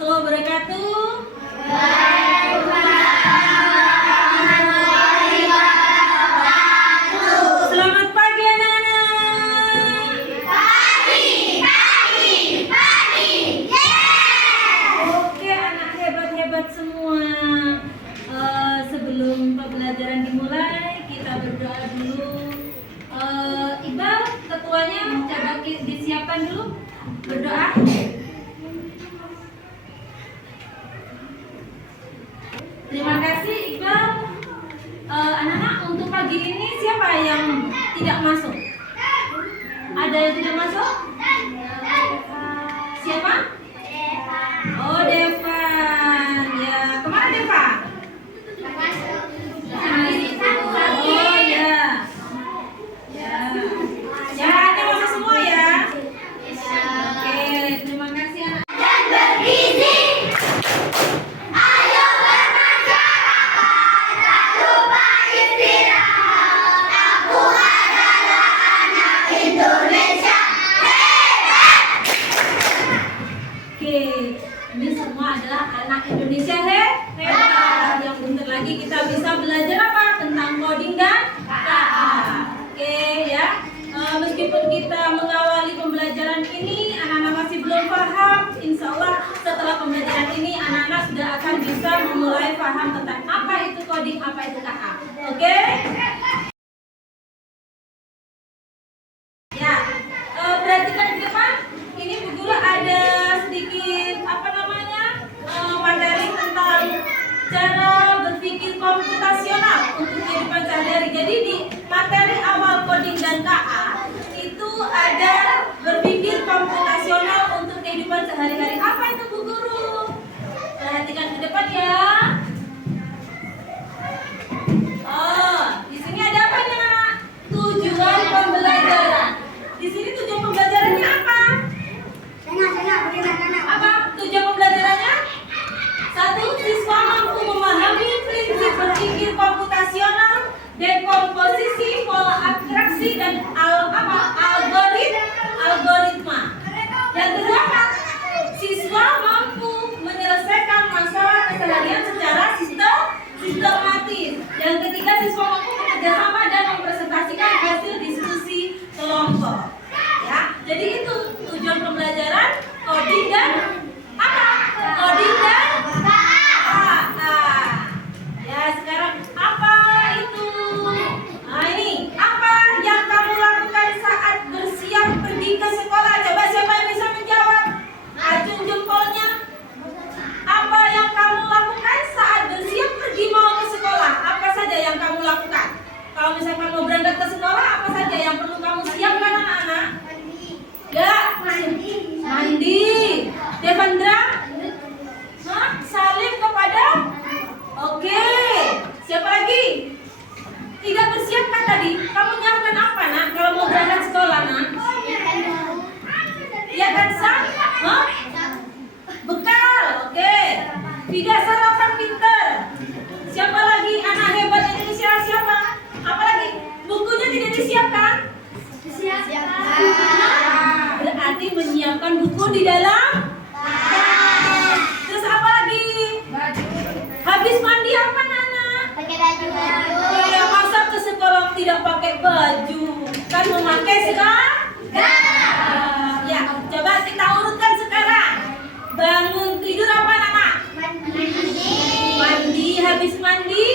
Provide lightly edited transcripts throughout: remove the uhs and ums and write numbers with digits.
warahmatullahi wabarakatuh. Selamat pagi anak-anak. Pagi. Oke, anak hebat-hebat semua. Sebelum pembelajaran dimulai, kita berdoa dulu. Iqbal, ketuanya, coba disiapkan dulu berdoa. Terima kasih Iqbal. Anak-anak, untuk pagi ini siapa yang tidak masuk? Ada yang tidak masuk? Siapa? Oh, Devan. Ya, kemana Devan? Oh ya. Ya. Ya, ada masuk semua ya. Oke, terima kasih anak. Dan bergizi. Ayo bermasyarakat, tak lupa istirahat. Aku adalah anak Indonesia hebat. Oke, ini semua adalah anak Indonesia hebat. Yang bentar lagi kita bisa belajar apa? Tentang coding dan KA. Oke ya. Meskipun kita mengawali pembelajaran ini, anak-anak masih belum paham. Insya Allah setelah pembelajaran ini, anak-anak sudah akan bisa memulai paham tentang apa itu coding, apa itu KA. Oke? Ya, perhatikan di depan. Ini Bu Guru ada sedikit materi tentang cara berpikir komputasional untuk kehidupan sehari-hari. Jadi di materi awal coding dan KA itu ada berpikir komputasional untuk kehidupan sehari-hari. Apa itu Bu Guru? Perhatikan ke depan ya. Oh, di sini ada apa nih anak? Tujuan pembelajaran. Di sini tujuan pembelajarannya apa? Apa tujuan pembelajarannya? Satu, siswa mampu memahami prinsip berpikir komputasional, dekomposisi, pola abstraksi, dan algoritma. Yang kedua apa? Siswa mampu menyelesaikan masalah keseharian secara sistematis. Yang ketiga, siswa mampu bekerjasama dan mempresentasikan hasil diskusi kelompok. Ya, jadi itu tujuan pembelajaran coding dan apa? Coding dan ya, sekarang apa itu? Nah, ini apa yang kamu lakukan saat bersiap pergi ke sekolah? Coba siapa yang bisa menjawab? Acung jempolnya. Apa yang kamu lakukan saat bersiap pergi mau ke sekolah? Apa saja yang kamu lakukan? Kalau misalkan mau berangkat ke sekolah, apa saja yang perlu kamu siapkan anak-anak? Ya, mandi. Devandra? Salim kepada? Oke. Siapa lagi? Tidak bersiap kan tadi? Kamu nyiapkan apa nak kalau mau berangkat sekolah nak? Ya kan Sam? Bekal. Oke. Tidak sarapan pinter. Siapa lagi anak hebat Indonesia? Siapa? Apa lagi? Bukunya tidak disiapkan? Berarti menyiapkan buku di dalam? Terus apa lagi? Habis mandi apa Nana? Pakai baju. Ya, masa ke sekolah tidak pakai baju? Kan memakai seragam. Ya, coba kita urutkan sekarang. Bangun tidur apa Nana? Mandi. Habis mandi?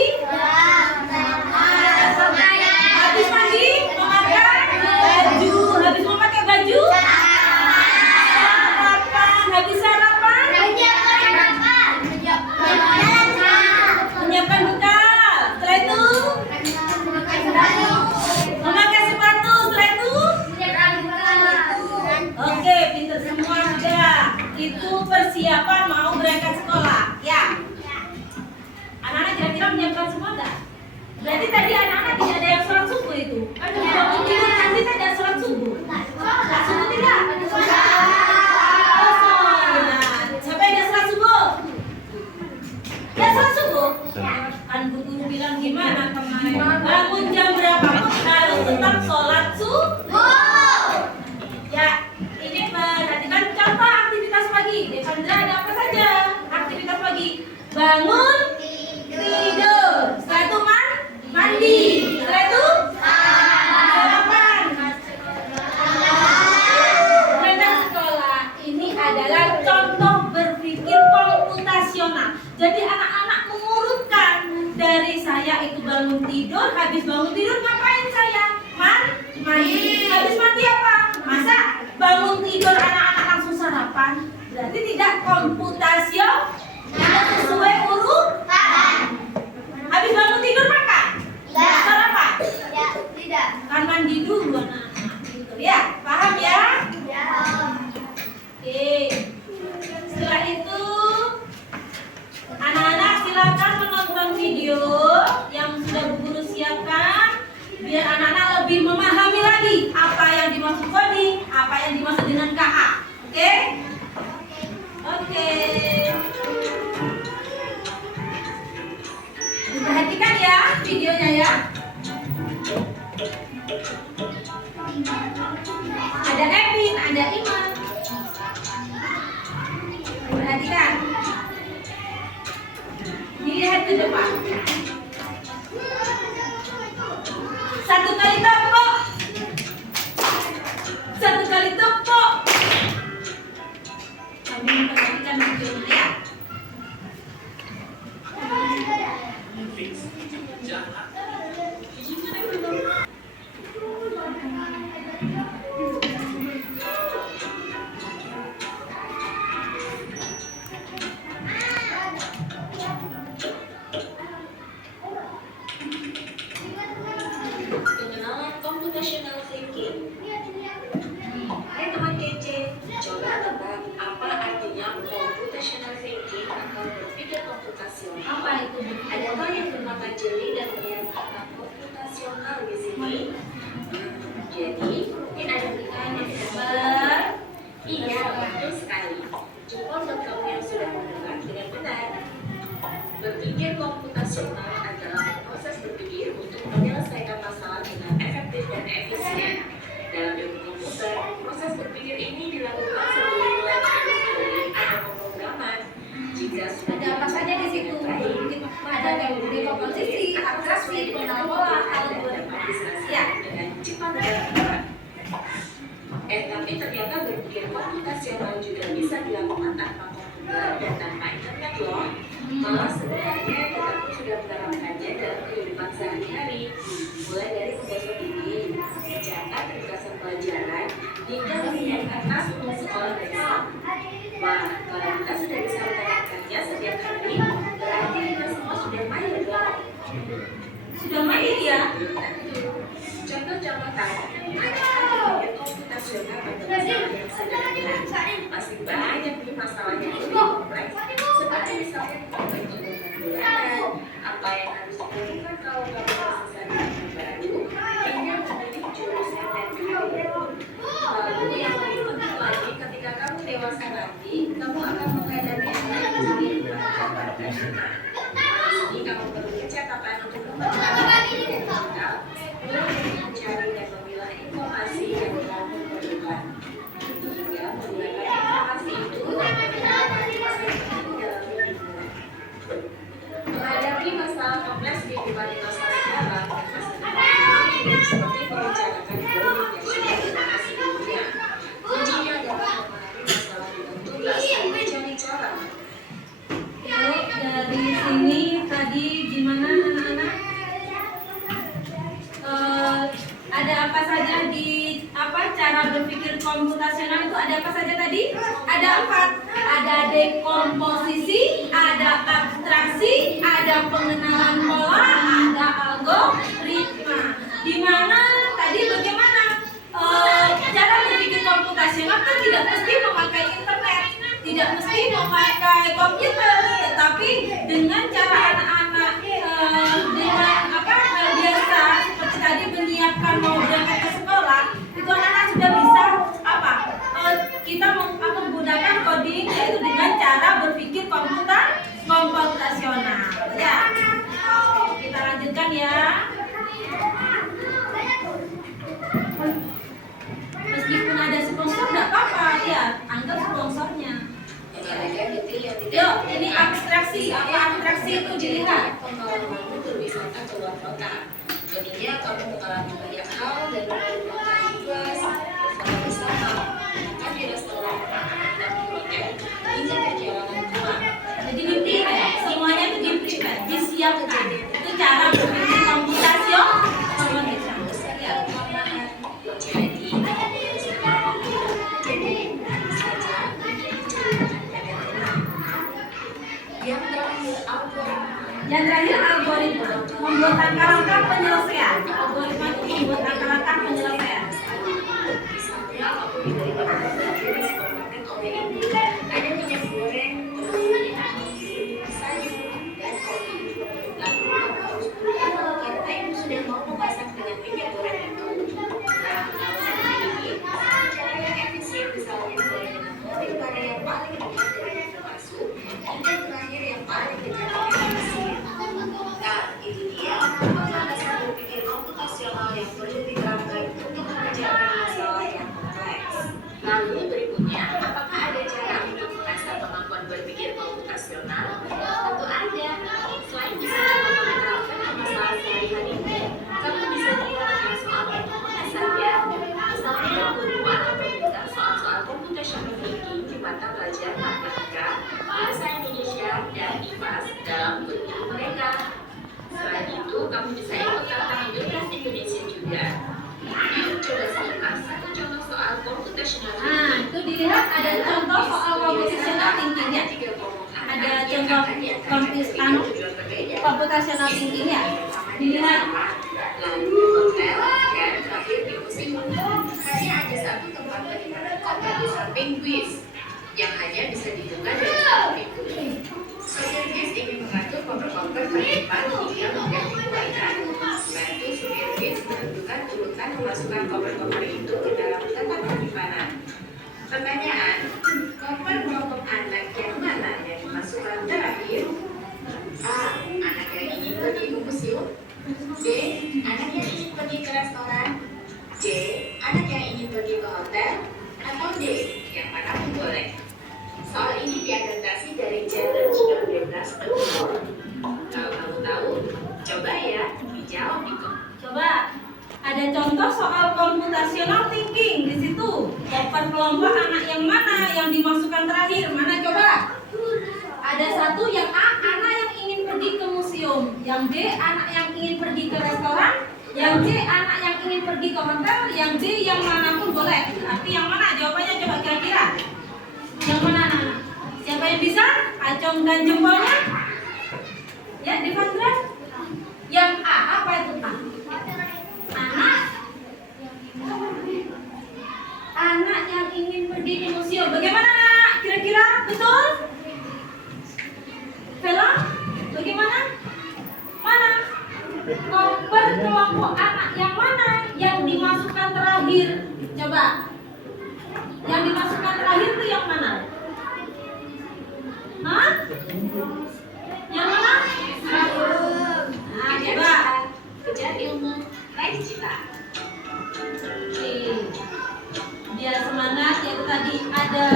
Habis mandi memakai baju. Habis memakai baju? Sarapan. Habis sarapan? Menyiapkan bekal. Setelah itu memakai sepatu. Setelah itu oke, pintar semua sudah. Itu persiapan mau berangkat sekolah. Ya. Anak-anak kira-kira menyiapkan semua enggak? Berarti tadi anak-anak tidak ada yang sholat subuh itu. Kan bangun tidur nanti tidak sholat subuh. Subuh tidak? Siapa yang tidak sholat subuh? Ya sholat subuh. Kan Bu Guru bilang gimana kemarin? Bangun jam berapa pun harus tetap sholat subuh. Ya, ini perhatikan contoh aktivitas pagi. Devandra ada apa saja? bangun, tidur. Setelah itu mandi. Setelah itu sarapan. Berangkat sekolah. Ini adalah contoh berpikir komputasional. Jadi anak-anak mengurutkan dari saya itu bangun tidur. Habis bangun tidur ngapain saya? Mandi. Habis mandi apa? Masa bangun tidur anak-anak langsung sarapan? Berarti tidak komputasional, tidak sesuai urutan. Habis bangun tidur makan? Sarapan? Tidak. Kan mandi dulu anak-anak. Gitu ya, paham ya? Oke. Setelah itu anak-anak silakan menonton video yang sudah Bu Guru siapkan biar anak-anak lebih memahami lagi apa yang dimaksud coding, apa yang dimaksud dengan KA. Oke? Oke. Perhatikan ya videonya ya. Ada Evin, ada Iman. Perhatikan. Dilihat ke depan. Satu kali tepuk. Satu kali tepuk. Kami memperhatikan videonya ya. Pengenalan computational thinking. Hai teman kece, coba tebak apa artinya computational thinking atau berpikir komputasional? Apa itu? Adakah yang bermata jeli dan melihat kata komputasional di sini? Jadi, mungkin ada pertanyaan yang tidak. Iya, betul sekali. Jempol buat kamu yang sudah mendengar dengan benar. Berpikir komputasional adalah proses berpikir untuk menyelesaikan masalah dengan efektif dan efisien. Dalam ilmu komputer, proses berpikir ini dilakukan sebelum mulai coding atau pemrograman. Jika sudah Ada apa saja di situ? Ada teori komposisi, abstraksi, pengenalan pola, algoritma. Ya. dengan cepat dan akurat. Tapi ternyata berpikir komputasional juga bisa dilakukan tanpa komputer dan tanpa internet loh. Malah sebenarnya kita pun sudah menerapkannya dalam kehidupan sehari-hari, mulai dari membuat ini, mencatat ringkasan pelajaran, hingga menyiapkan tas untuk sekolah besok. Wah, kalau kita sudah bisa menerapkannya setiap hari, berarti kita semua sudah mahir dong. Sudah mahir ya? Contoh-contoh tadi, berpikir komputasional pada masalah yang sederhana. Masih banyak nih masalah yang lebih kompleks, seperti misalnya penghitungan bulanan, apa yang harus dilakukan kalau kamu selesai dengan baru, hingga memilih jurusan dan karir. Lalu yang lebih penting lagi, ketika kamu dewasa nanti, kamu akan menghadapi hal yang lebih Jadi kamu perlu kecakapan untuk memperhatikan digital, mulai mencari dan memilah informasi yang kamu perlukan, hingga menggunakan informasi itu untuk menjadi masa depan dalam hidupmu. Menghadapi masalah kompleks di kehidupan masa sekarang, masa depan seperti membicarakan problem yang sudah dibahas sebelumnya. Kuncinya adalah memahami masalah dengan tuntas dan mencari cara. Dari sini tadi gimana anak-anak? Ada apa saja di cara berpikir komputasional itu ada apa saja tadi? Ada 4. Ada dekomposisi, ada abstraksi, ada pengenalan pola, ada algoritma. Di mana tadi bagaimana cara berpikir komputasional kan tidak mesti memakai internet, tidak mesti memakai komputer, tetapi dengan cara anak-anak dengan hal biasa seperti tadi menyiapkan mau berangkat ke sekolah, itu anak-anak sudah bisa kita menggunakan coding yaitu dengan cara berpikir komputasional. Ya, kita lanjutkan ya. Meskipun ada sponsor tidak apa-apa ya, anggap sponsornya. Yuk, ini abstraksi. Apa situ dilihat. Pengalamanmu berwisata keluar kota. Jadinya kamu mengalami banyak hal dan menemukan tugas, bersama bersama, makan di restoran, dan di hotel, hingga perjalanan pulang. Jadi di prepare, semuanya itu di prepare, disiapkan. Itu cara berpikir komputasional. Yang terakhir algoritma, membuat langkah-langkah penyelesaian. Algoritma itu membuat langkah-langkah penyelesaian. Misalnya, aku dari supermarket oleh ibu, ada minyak goreng, sayur, dan kopi. Lalu kamu harus beritahu karena ibu sudah mau memasak dengan minyak goreng itu. Nah, kalau seperti ini, cara yang efisien misalnya mulai dengan motif pada yang paling dekat dari pintu masuk, hingga terakhir yang paling dekat dari mesin. Nah, itu dia landasan berpikir komputasional yang perlu diterapkan untuk mengerjakan masalah yang kompleks. Lalu berikutnya, apakah ada cara untuk mengasah kemampuan berpikir komputasional? Tentu ada. Selain bisa coba menerapkan ke masalah sehari-harimu, kamu bisa mulai dengan soal pertemuan saja. Misalnya, guru akan memberikan soal-soal computational thinking di mata pelajaran matematika, bahasa Indonesia, dan IPAS dalam kurikulum mereka. Selain itu, kamu bisa ikut tantangan bebas Indonesia juga. Yuk, coba simak satu contoh soal computational thinking. Nah, itu dilihat ada contoh soal computational thinking ya. Ada contoh computational thinking ya. Dilihat. Lalu hotel dan terakhir di musim hanya ada satu tempat penyimpanan koper di samping bis yang hanya bisa dibuka dari satu pintu. Supir bis ingin mengatur koper-koper penyimpan hingga mudah dikeluarkan. Bantu supir bis menentukan urutan memasukkan koper-koper itu ke dalam tempat penyimpanan. Pertanyaan, koper kelompok anak yang mana yang dimasukkan terakhir? A. Anak yang ingin pergi ke museum. B. Anak yang ingin pergi ke restoran. C. Anak yang ingin pergi ke hotel. Atau D. Yang mana pun boleh. Soal ini diadaptasi dari challenge.bebas.org. Kalau kamu tahu, coba ya dijawab di komen. Coba ada contoh soal computational thinking di situ. Koper kelompok anak yang mana yang dimasukkan terakhir? Mana coba? Ada satu yang A, anak yang ingin pergi ke museum. Yang B, anak yang ingin pergi ke restoran. Yang C, anak yang ingin pergi ke hotel. Yang D, yang manapun boleh. Tapi yang mana? Jawabannya coba kira-kira. Yang mana anak-anak? Siapa yang bisa? Acungkan jempolnya. Ya, Devandra. Yang A, apa itu A? Anak yang ingin pergi ke museum. Bagaimana anak? Kira-kira betul? Vela? Bagaimana? Mana? Koper kelompok anak yang mana yang dimasukkan terakhir? Coba. Yang dimasukkan terakhir itu yang mana? Hah? Yang mana? Nah, coba. Kejar ilmu, raih cita. Oke. Biar semangat ya, itu tadi ada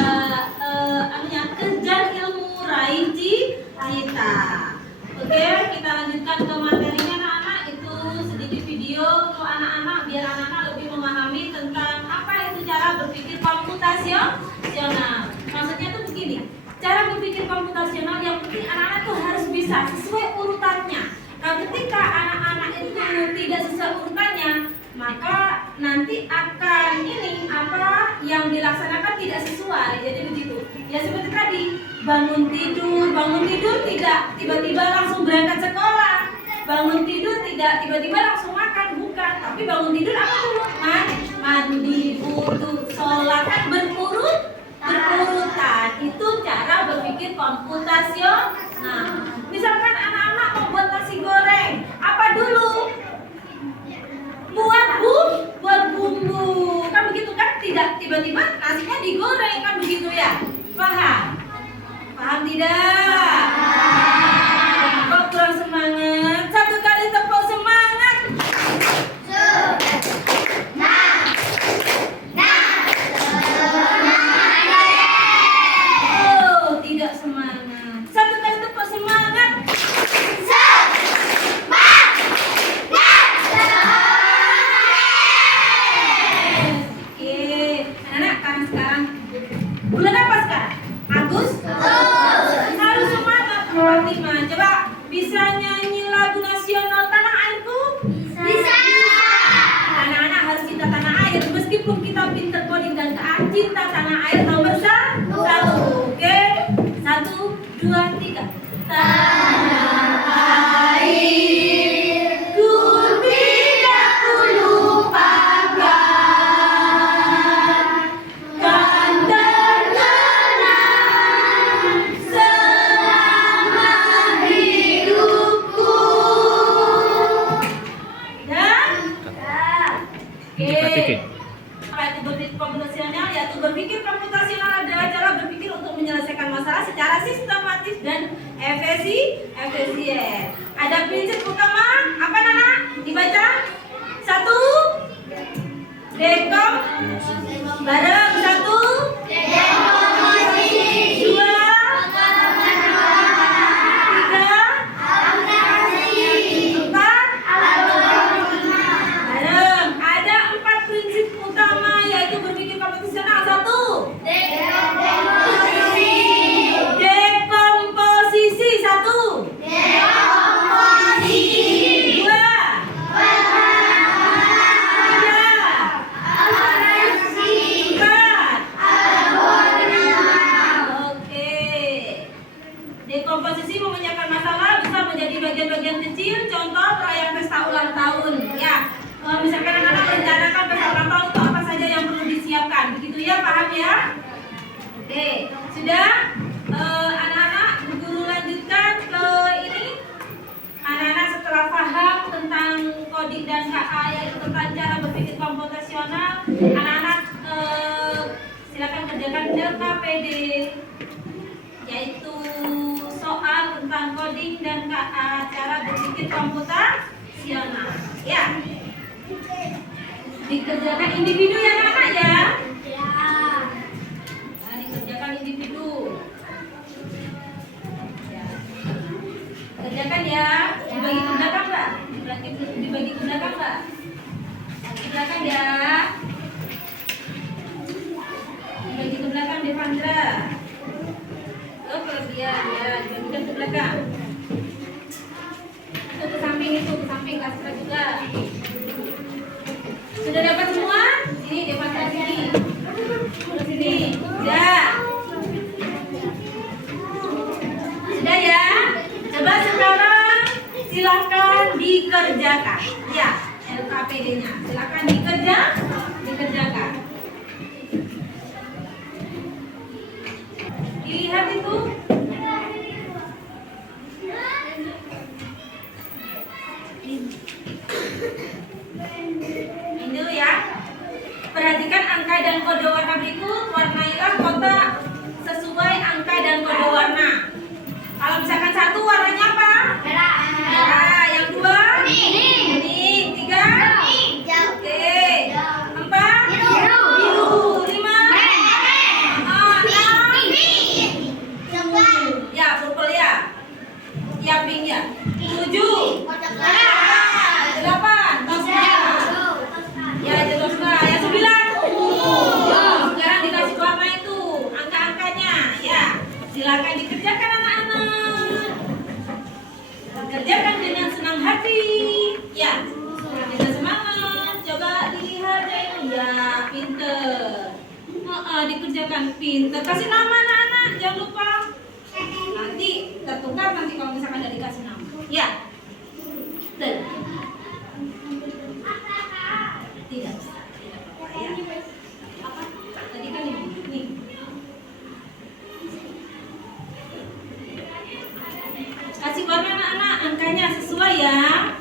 kejar ilmu, raih cita. Oke, kita lanjutkan ke materinya anak-anak. Itu sedikit video untuk anak-anak biar anak-anak lebih memahami tentang apa itu cara berpikir komputasional. Maksudnya tuh begini, cara berpikir komputasional yang penting anak-anak tuh harus bisa sesuai urutannya. Nah, ketika anak-anak itu tidak sesuai urutannya, maka nanti akan apa yang dilaksanakan tidak sesuai. Jadi begitu. Ya seperti tadi, bangun tidur tidak tiba-tiba langsung berangkat sekolah. Bangun tidur tidak tiba-tiba langsung makan, bukan. Tapi bangun tidur apa dulu? Mandi, wudu, sholat, kan berurutan. Itu cara berpikir komputasional. Nah, misalkan anak-anak membuat nasi goreng, apa dulu? Buat bumbu. Kan begitu kan? Tidak tiba-tiba nasinya digoreng, kan begitu ya? Paham? Paham tidak? Kok kurang semangat? Satu kali tepuk semangat. Oh, tidak semangat. Satu kali tepuk semangat. Bulan apa sekarang? Agustus. Harus semangat 45. Coba bisa nyanyi lagu nasional tanah airku? Bisa. Anak-anak harus cinta tanah air. Meskipun kita pinter coding dan cinta tanah air nomor 1. Oke, 1, 2, 3. Tanah airku tidak kulupakan, kan terkenang selama hidupku. Dan apa itu berpikir komputasional? Yaitu berpikir komputasional adalah cara berpikir untuk menyelesaikan masalah secara sistematis dan efisien. Ada prinsip utama apa Nana? Dibaca. 1, dekom bareng. 1, Dekomposisi. 2, 3, bareng. Ada 4 prinsip utama yaitu berpikir komputasional. 1, dekomposisi. 1, 2, 4. Oke. Dekomposisi memecahkan masalah bisa menjadi bagian-bagian kecil. Contoh perayaan pesta ulang tahun. Ya, misalkan anak-anak merencanakan pesta ulang tahun itu apa saja yang perlu disiapkan. Begitu ya, paham ya? Oke, sudah. Anak-anak, guru lanjutkan ke ini. Anak-anak setelah paham tentang coding dan KA yaitu tentang cara berpikir komputasional, anak-anak silakan kerjakan LKPD yaitu soal tentang coding dan KA cara berpikir komputasional. Ya, dikerjakan individu ya anak-anak ya. Nah, dikerjakan individu. Ya. Kerjakan ya. Dibagi ke belakang Mbak. Dibagi ke belakang Mbak. Di belakang ya. Dibagi ke belakang Devandra. Oh, kelebihan ya. Dibagikan ke belakang. Itu ke samping Kastra juga. Sudah dapat semua? Sini Devandra sini. Ke sini. Ya. Sudah ya? Coba sekarang silakan dikerjakan. Ya, LKPD-nya. Silakan dikerjakan. Dilihat itu. Ini dulu ya. Perhatikan angka dan kode warna berikut. Warnailah kotak sesuai angka dan kode warna. Kalau misalkan 1 warnanya apa? Merah. Yang 2? Kuning. 3? Oke. 4? Biru. 5? 6? Ya, purple ya. Ya, pink ya. 7? 8? Tos merah. Ya, tos merah. Ya, 9? Sekarang dikasih warna itu, angka-angkanya. Ya, silakan dikerjakan anak-anak. Kerjakan dengan senang hati. Ya, dengan semangat. Coba dilihat ya, pinter. Dikerjakan pinter. Kasih nama anak-anak, jangan lupa. Nanti tertukar nanti kalau misalkan tidak dikasih nama. Ya. Tidak apa-apa ya. Apa? Tadi kan ini. Kasih warna anak-anak, angkanya sesuai ya.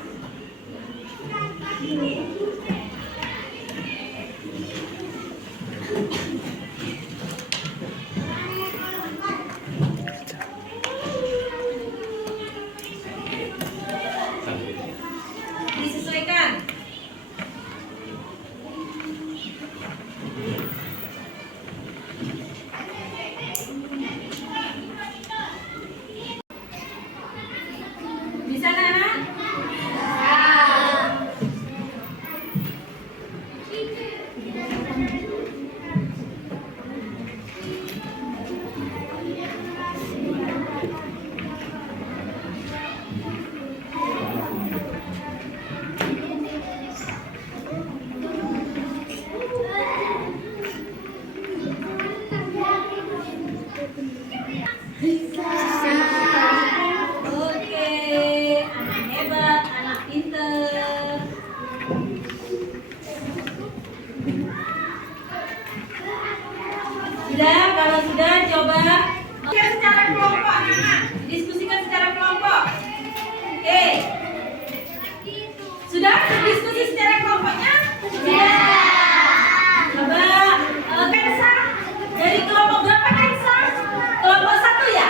sudah coba secara kelompok anak-anak. Diskusikan secara kelompok. Oke. Sudah berdiskusi secara kelompoknya? Sudah. Coba Kansa dari kelompok berapa Kansa? Kelompok 1 ya?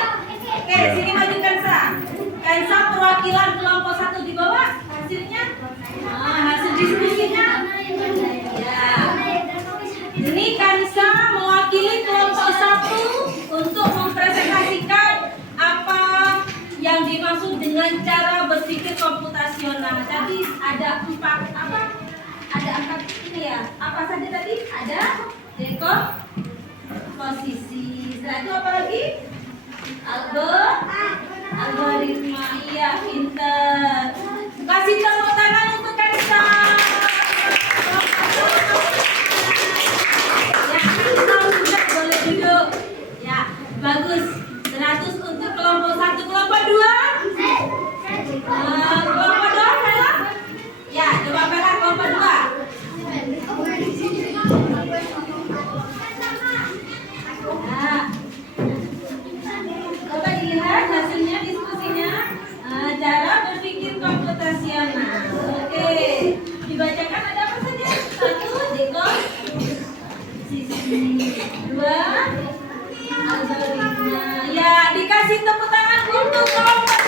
Oke, sini maju Kansa. Kansa perwakilan kelompok 1 di bawah hasilnya. Hasil diskusinya. Ya. Ini Kansa mewakili kelompok 1 untuk mempresentasikan apa yang dimaksud dengan cara berpikir komputasional. Jadi ada 4 apa? Ada 4 ini ya. Apa saja tadi? Ada dekomposisi. Setelah itu apa lagi? Algoritma. Iya, pinter. Kasih tepuk tangan untuk Kansa. Ya, Kansa sudah boleh duduk. Ya, bagus. 100 untuk kelompok 1. Kelompok 2? Kelompok 2 salah? Ya, coba perak kelompok 2. Nah, coba dilihat hasilnya diskusinya. Cara berpikir komputasional. Oke, dibacakan ada apa saja? 1 dekomposisi, 2 algoritma. Ya, dikasih tepuk tangan untuk kelompok.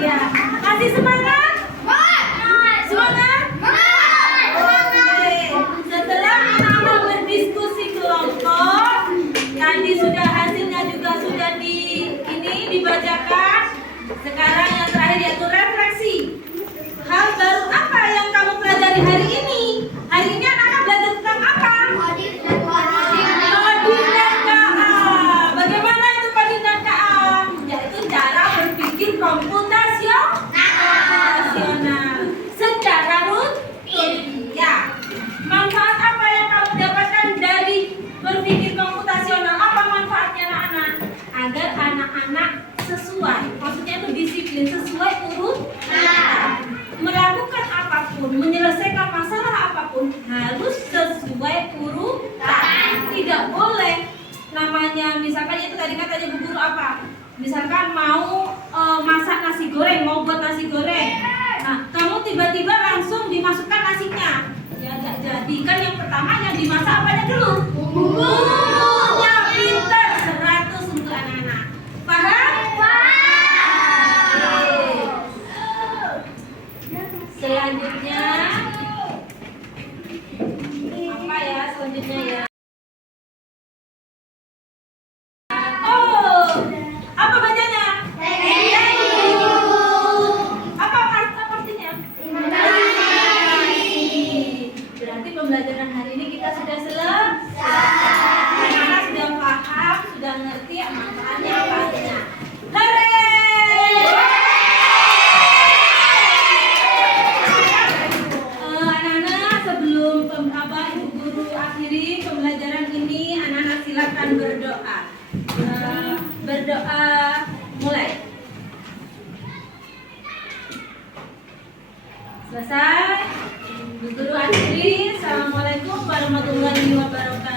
Iya, kasih semangat. Semangat. Oke, setelah anak-anak berdiskusi kelompok, tadi sudah hasilnya juga sudah dibacakan. Sekarang yang terakhir yaitu refleksi. Hal baru apa yang kamu pelajari hari ini? Hari ini anak-anak belajar tentang apa? Kodin dan KA. Bagaimana itu kodin dan KA? Yaitu cara berpikir komputasional secara rutin. Ya. Manfaat apa yang kamu dapatkan dari berpikir komputasional? Apa manfaatnya anak-anak? Agar anak-anak sesuai, maksudnya itu disiplin, sesuai urutan. Melakukan apapun, menyelesaikan masalah apapun harus sesuai urutan. Tidak boleh namanya, misalkan itu tadi katanya Bu Guru apa? Misalkan mau masak nasi goreng, mau buat nasi goreng. Nah, kamu tiba-tiba langsung dimasukkan nasinya. Ya enggak jadi. Kan yang pertama yang dimasak apanya dulu? Bumbunya. Pinter. 100 untuk anak-anak. Paham? Selanjutnya apa ya selanjutnya ya? Oh, apa bacanya? Apa artinya? Berarti pembelajaran hari ini kita sudah selesai. Anak-anak sudah paham, sudah ngerti manfaatnya apa artinya. Hore! Anak-anak, sebelum Ibu Guru akhiri pembelajaran ini, anak-anak silakan berdoa. Berdoa mulai. Selesai. Ibu Guru akhiri. Assalamualaikum warahmatullahi wabarakatuh.